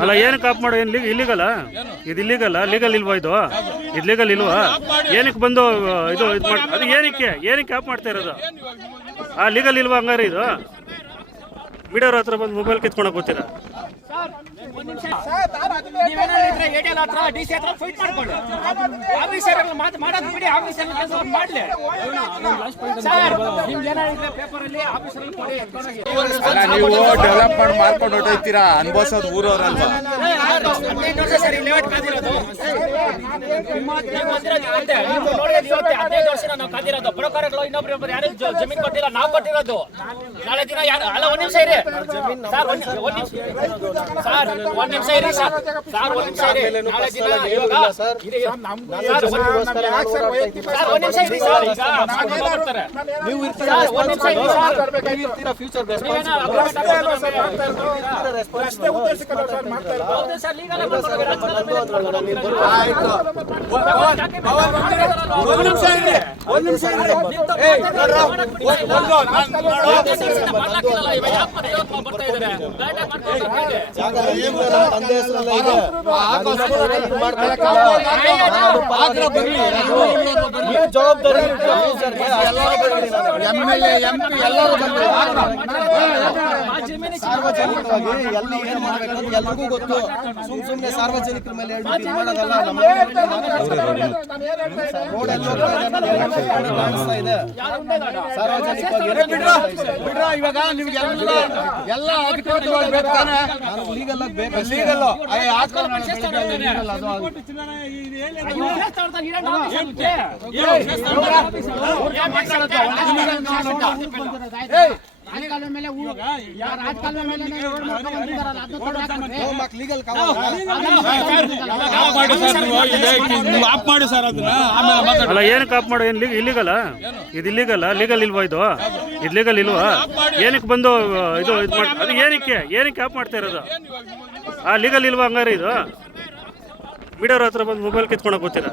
ಅಲ್ಲ, ಏನಕ್ಕೆ ಆಫ್ ಮಾಡು? ಏನು ಇಲ್ಲಿಗಲ್ಲ ಇದು ಇಲ್ಲಿಗಲ್ಲ ಲೀಗಲ್ ಇಲ್ವಾ ಇದು? ಇದು ಲೀಗಲ್ ಇಲ್ವಾ? ಏನಕ್ಕೆ ಬಂದು ಇದು ಇದು ಮಾಡಿ ಅದು ಏನಕ್ಕೆ? ಏನಕ್ಕೆ ಆಫ್ ಮಾಡ್ತಾ ಇರೋದು? ಆ ಲೀಗಲ್ ಇಲ್ವಾ ಹಂಗಾರೆ ಇದು? ಬಿಡೋರ ಹತ್ರ ಬಂದು ಮೊಬೈಲ್ ಕಿತ್ಕೊಳಕ್ ಹೋಗ್ತೀರಾ ನೀವೇನಾದ್ರು ಏಡಿಎಲ್ ಹತ್ರ ಡಿ ಸಿ ಹತ್ರ ಫೈಟ್ ಮಾಡ್ಕೊಳ್ಳಿ ಆಫೀಸರ್ ಮಾತು ಮಾಡೋದು ಬಿಡಿ ಆಫೀಸರ್ ಕೆಲಸ ಮಾಡ್ಲಿ. ಸರ್ ನಿಮ್ಗೆ ಏನಾದ್ರು ಪೇಪರ್ ಅಲ್ಲಿ ಆಫೀಸರ್ ಕೊಡಿ ನೀವು ಡೆವಲಪ್ಮೆಂಟ್ ಮಾಡ್ಕೊಂಡು ಹೊಟ್ಟೋಯ್ತೀರಾ ಅನ್ಭವಿಸೋದು ಊರವ್ರಲ್ವಾ? ಹದಿನೈದು ವರ್ಷ ಸರ್ ಇಲ್ಲಿ ಲೇಟ್ ಕಾದಿರೋದು. ನೀವು ಬಂದಿರೋದು ಇವತ್ತೇ. ನೀವು ನೋಡಿರೋದು ಇವತ್ತೇ. ಹದಿನೈದು ವರ್ಷ ನಾವು ಕಾದಿರೋದು. ಬ್ರೋಕರ್ಗಳು ಇನ್ನೊಬ್ರು ಇಬ್ಬರು ಯಾರು ಜ- ಜಮೀನ್ ಕೊಟ್ಟಿಲ್ಲ ನಾವು ಕೊಟ್ಟಿರೋದು. ನಾಳೆ ದಿನ ಯಾರು ಅಲ್ಲ ಒಂದ್ ನಿಮಿಷ ಇರಿ. ಸರ್ ಒಂದ್ ನಿಮಿಷ ಸರ್ ಒಂದ್ ನಿಮಿಷ ಇರಿ ಸರ್. ಸರ್ ಒಂದ್ ನಿಮಿಷ ಇರಿ. ನಾಳೆ ದಿನ ಇವಾಗ. ಸರ್, ಒಂದ್- ನಿಮಿಷ ಇರಿ ಸರ್. ಈಗ ಮಾಧ್ಯಮ ಬರ್ತಾರೆ ನೀವು ಸರ್, ಒಂದ್ ನಿಮಿಷ ಇರಿ ಸರ್. ಇರ್ತೀರಾ ಫ್ಯೂಚರ್? ಒಂದ್ ನಿಮಿಷ ಇರಿ ಒಂದ್ ನಿಮಿಷ ಇರಿ. ಎಲ್ ಎ ಎಂ ಪಿ ಎಲ್ಲರೂ ಸಾರ್ವಜನಿಕವಾಗಿ ಎಲ್ಲಿ ಏನ್ ಮಾಡ್ಬೇಕು ಎಲ್ರಿಗೂ ಗೊತ್ತು. ಸುಮ್ ಸುಮ್ನೆ ಸಾರ್ವಜನಿಕರ ಮೇಲೆ ಮಾಡೋದಲ್ಲ ಕಾಣಿಸ್ತಾ ಇದೆ. ಸಾರ್ವಜನಿಕವಾಗಿ ಇವಾಗ ನಿಮ್ಗೆ ಎಲ್ಲ ಲೀಗಲ್ ಆಗಿ ಬೇಕು. ಲೀಗಲ್ ಅಲ್ಲ ಏನಕ್ಕೆ ಆಪ್ ಮಾಡು ಏನು ಲೀಗ್ ಇಲ್ಲಿಗಲ್ಲ ಇದು ಇಲ್ಲಿಗಲ್ಲ ಲೀಗಲ್ ಇಲ್ವಾ ಇದು ಇದು ಲೀಗಲ್ ಇಲ್ವಾ ಏನಕ್ಕೆ ಬಂದು ಇದು ಇದು ಮಾಡಿ ಅದು ಏನಕ್ಕೆ ಏನಕ್ಕೆ ಆಪ್ ಮಾಡ್ತಾ ಇರೋದು ಆ ಲೀಗಲ್ ಇಲ್ವಾ ಹಂಗಾರೆ ಇದು ಬಿಡೋರ ಹತ್ರ ಬಂದು ಮೊಬೈಲ್ ಕಿತ್ಕೊಂಡು ಹೋಗ್ತೀರಾ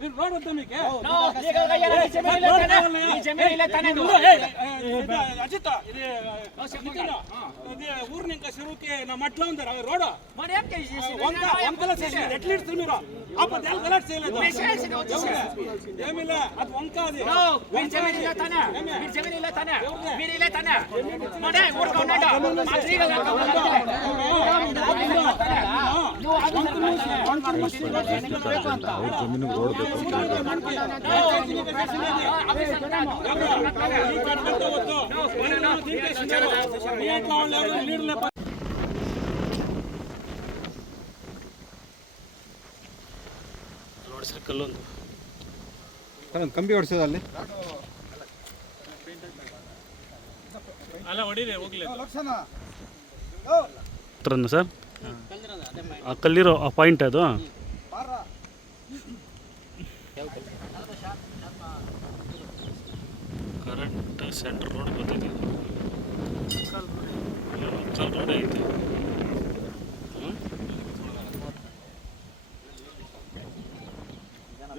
ನೀನು ರೋಡ್ ಹೋಗ್ತಾ మీకు ಜಮೀನು ಇಲ್ಲ ತಾನೇ ನೀವು? అజిత ఇది నితిన్, ఇది ఊరిని ఇంకా చెరువుకి నా మట్లో ఉంది అవి రోడ్ మరి ఏం చేసి వంక వంకల చేసి ఎట్లా ఇడుతుంది మీరు ఆపద ఎలా గలాట్ చేయలేదు ఏమి లే అది వంక అది మీరు జమీన్ ಇಲ್ಲ ತಾನೆ మీరు జమీన్ ಇಲ್ಲ ತಾನೆ మీరు ಇಲ್ಲ ತಾನೆ ನೋಡಿ ಊರ್ಕೊಂಡ ಮಾತ್ರೀಗ ನೋಡಿ ಸರ್ ಕಲ್ಲೊಂದು ಕಂಬಿ ಹೊಡ್ಸೋದಲ್ಲಿ ಅಲ್ಲಿ. ಸರ್? ಆ ಕಲ್ಲಿರೋ ಆ ಪಾಯಿಂಟ್ ಅದು? ಕರೆಕ್ಟ್ ಸೆಂಟ್ರ್ ರೋಡ್ ಬಂದಿದೆ ಗೊತ್ತಿದೆ ರೋಡ್ ಐತೆ.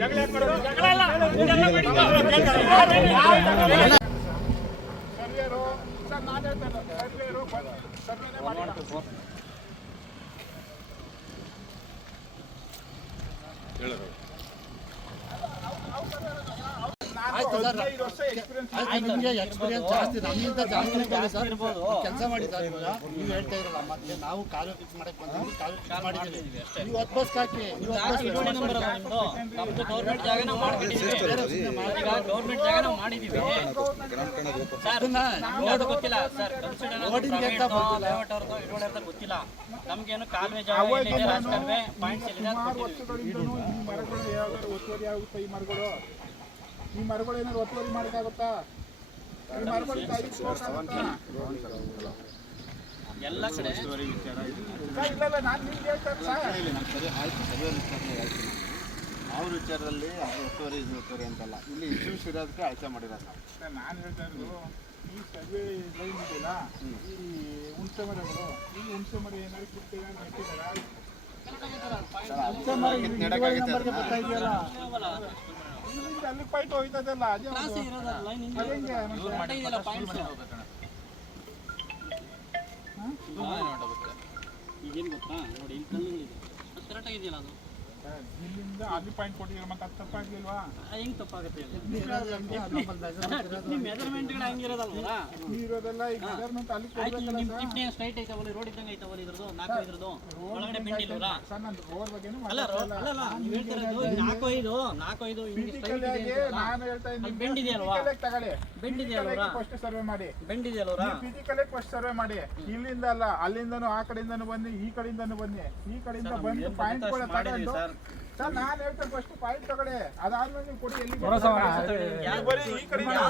ಜಗಳ ಹೇಳ ನಿಮಗೆ ಎಕ್ಸ್ಪೀರಿಯನ್ಸ್ ಜಾಸ್ತಿ ನಮ್ಗಿಂತ ಜಾಸ್ತಿ ಇರ್ಬೋದು ಕೆಲಸ ಮಾಡಿ ಸರ್ ನೀವು ಹೇಳ್ತಾ ಮತ್ತೆ ನಾವು ಕಾಲು ಫಿಕ್ಸ್ ಮಾಡಕ್ ಬಂದ್ವಿ ಕಾಲು ಫಿಕ್ಸ್ ಮಾಡಿದ್ದೀವಿ. ನೀವು ಬಸ್ ಗೊತ್ತಿಲ್ಲ. ನಮ್ಗೇನು ಈ ಮರಗಳು ಏನಾದ್ರು ಒತ್ತುವರಿ ಮಾಡೋಕ್ಕಾಗುತ್ತಾ ಈ ಮರಗಳು ಎಲ್ಲ ಕಡೆ. ಇಲ್ಲ ಇಲ್ಲ ಇಲ್ಲ ನಾನು ನಿಮ್ಗೆ ಹೇಳ್ತಾರೆ ಸರ್ ಅವ್ರ ವಿಚಾರದಲ್ಲಿ ಅದು ಒತ್ತುವರಿ ಇದು ಒತ್ತುವರಿ ಅಂತಲ್ಲ. ಇಲ್ಲಿ ಇಶ್ಯೂಸ್ ಇರೋದಕ್ಕೆ ಆಯ್ಕೆ ಮಾಡಿರೋದು ನಾನು ಹೇಳ್ತಾ ಇರೋದು ಈ ಸರ್ವೆ ಲೈನ್ ಇದೆಯಲ್ಲ ಈ ಹುಣಸೆ ಮರಗಳು ಈ ಹುಣಸೆ ಮರ ಏನಾದ್ರು ಕಿತ್ತಿದ ನೆಟ್ಟಿದಾರ ಹುಣಸೆ ಮರ ಬರ್ತಾ ಇದೆಯಲ್ಲ? ಇಲ್ಲಿಂದ ಅಲ್ಲಿ ಪೈಟ್ ಹೋಯ್ತದಲ್ಲ ಅದೇ? ಈಗೇನು ಗೊತ್ತಾ? ನೋಡಿ ಇಲ್ಲಿ ಕಲ್ಲುಗಳಿದೆ ಅದು ಕರೆಕ್ಟ್ ಆಗಿದೆಯಲ್ಲ ಅದು? ಇಲ್ಲಿಂದ ಅಲ್ಲಿ ಪಾಯಿಂಟ್ ಕೊಟ್ಟಿದ್ರು ಮತ್ತೆ ಅದು ತಪ್ಪಾಗ್ಲಿಲ್ವಾ ಹೆಂಗ್ ತಪ್ಪಾಗುತ್ತೆ ನಿಮ್ಮ ಮೆಜರ್ಮೆಂಟ್ಗಳು ಹಂಗಿರೋದಲ್ವಲ್ಲ? ಇರೋದೆಲ್ಲ ಈಗ ಮೆಜರ್ಮೆಂಟ್ ಅಲ್ಲಿ ಆಯ್ತು ನಿಮ್ಮ ಸರ್. ಸ್ಟ್ರೈಟ್ ಐತವಲ್ಲ ರೋಡ್ ಇದ್ದಂಗೆ ಐತವಲ್ಲ ಇದ್ರದ್ದು ನಾಲ್ಕು ಇದ್ರದ್ದು ಒಳಗಡೆ ಬೆಂಡ್ ಇಲ್ವಲ್ಲ? ಸರ್ ನಾನು ರೋಡ್ ಬಗ್ಗೆನೂ ಅಲ್ಲ ರೋ- ಮಾತಾಡ್ತಾ ಅಲ್ಲಲ್ಲ ನೀವು ಹೇಳ್ತಿರೋದು ಈಗ ನಾಲ್ಕು ಐದು ನಾಲ್ಕು ಐದು ಹಿಂಗೆ ಸ್ಟ್ರೈಟ್ ಇದೆ ನಾನು ಹೇಳ್ತಾ ಅಲ್ಲಿ ಬೆಂಡ್ ಇದೆಯಲ್ವಾ ತಗೊಳ್ಳಿ. ಬೆಂಡ್ ಇದೆಯಲ್ವರಾ ಫಸ್ಟ್ ಸರ್ವೆ ಮಾಡಿ. ಬೆಂಡ್ ಇದೆಯಲ್ವರಾ ಫಿಸಿಕಲ್ ಫಸ್ಟ್ ಸರ್ವೆ ಮಾಡಿ. ಇಲ್ಲಿಂದ ಅಲ್ಲ ಅಲ್ಲಿಂದನು ಆ ಕಡೆಯಿಂದನೂ ಬನ್ನಿ ಈ ಕಡೆಯಿಂದನೂ ಬನ್ನಿ. ಈ ಕಡೆಯಿಂದ ಬಂದು ಪಾಯಿಂಟ್ ಕೂಡ ತಗೊಂಡು ನಾನು ಹೇಳ್ತೇನೆ ಫಸ್ಟ್ ಪಾಯಿಂಟ್ ತಗೊಳ್ಳಿ. ಅದಾದ್ಮೇಲೆ ನೀವು ಕೊಡಿ ಎಲ್ಲಿ ಬರೀ ಈ ಕಡೆಯಿಂದ